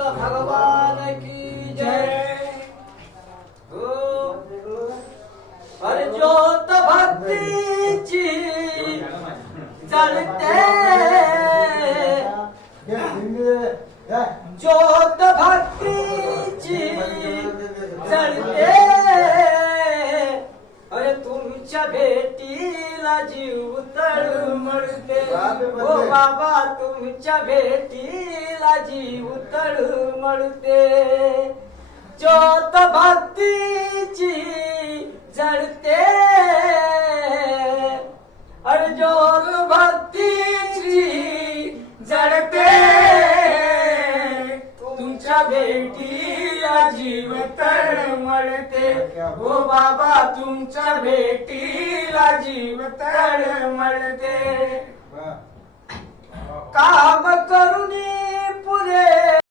भगवान की जय। हो अरे ज्योत भक्तीची जळते, ज्योत भक्तीची जळते, अरे तुमच्या भेटीला जीव तळमळते। ओ बाबा तुमच्या भेटीला जीव तळमळते। ज्योत भक्तीची जळते, अरे ज्योत भक्तीची जळते, तुमच्या भेटीला जीव तळमळते। ओ बाबा तुमच्या भेटीला जीव तळमळते। काम करून पुरे